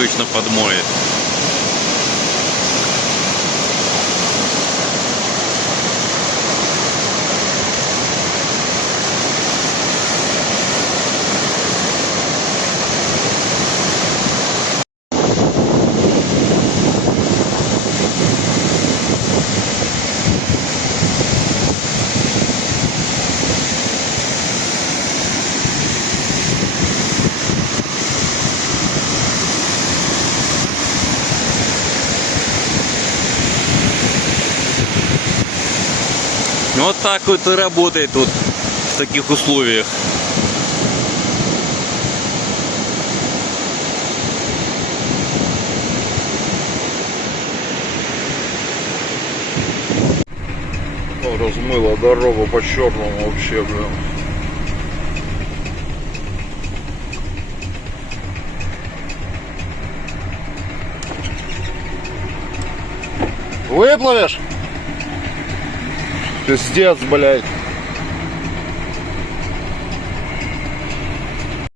точно подмоет. Вот так вот и работает тут в таких условиях. Размыла дорогу по черному вообще, блин. Выплывешь? Пиздец, блядь.